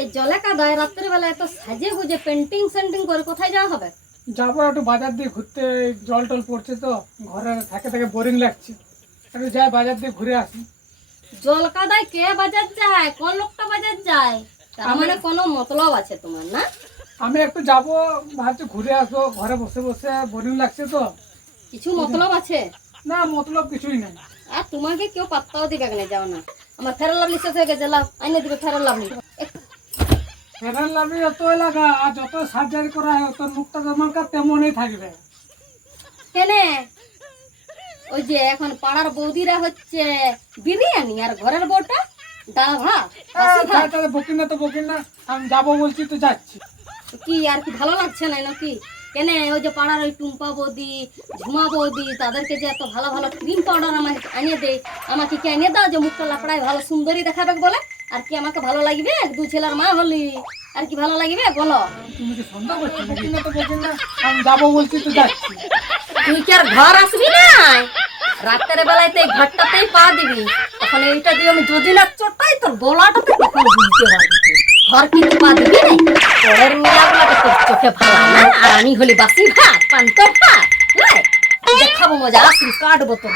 এই জলে কাদায় রাত্রে বেলা এত সাজে গুজে পেন্টিং সেন্টিং করে কোথায় যাওয়া হবে? যাব একটু বাজার দিয়ে ঘুরতে জল টল পড়ছে তো ঘরে থাকে থাকে বোরিং লাগছে। একটু যাই বাজার দিয়ে ঘুরে আসি। জল কাদায় কে বাজার যায়? কোন লোকটা বাজার যায়? তার মানে কোনো মতলব আছে তোমার না? আমি একটু যাব ভাবছি ঘুরে আসব ঘরে বসে বসে বোরিং লাগছে তো। কিছু মতলব আছে? না মতলব কিছুই নেই। আর তোমাকে কেউ পাত্তাও দিবে না যাও না। আমার ফেরার লাভলি শেষ হয়ে গেছে লাভ আইনে দিবে ফেরার লাভলি ফেরার লাভি যত লাগা আর যত সার্জারি করা হয় তোর মুখটা যেমনকার তেমনই থাকবে। কেনে? ওই যে এখন পাড়ার বৌদিরা হচ্ছে বিরিয়ানি আর ঘরের বউটা ডাল ভাত বকিন না তো বকিন আমি যাব বলছি তো যাচ্ছি। কি আর কি ভালো লাগছে না নাকি? কেন? ওই যে পাড়ার ওই টুম্পা বৌদি ঝুমা বৌদি তাদেরকে যে এত ভালো ভালো ক্রিম পাউডার আমাকে আনিয়ে দেয় আমাকে কি আনিয়ে দাও যে মুখটা লাকড়ায় ভালো সুন্দরী দেখাবে বলে? আর কি আমাকে ভালো লাগবে? দু ছেলের মা হলি। আর কি ভালো লাগবে? বলো। তুমি কি সন্দেহ করছ না তো বকিন আমি যাব বলছি তো যাচ্ছি। তুই কি আর ঘর আসবি না? রাতের বেলায় তো এই ঘরটাতেই পা দিবি। তখন এইটা দিয়ে আমি যদি না চটাই তোর গলাটাতে তখন বুঝতে পারবি ঘর কিন্তু পা দিবি না। চোখে ভালো না? আর আমি হলি বাসি ভাত পান্ত ভাত দেখাবো মজা আসুন কাটবো তোর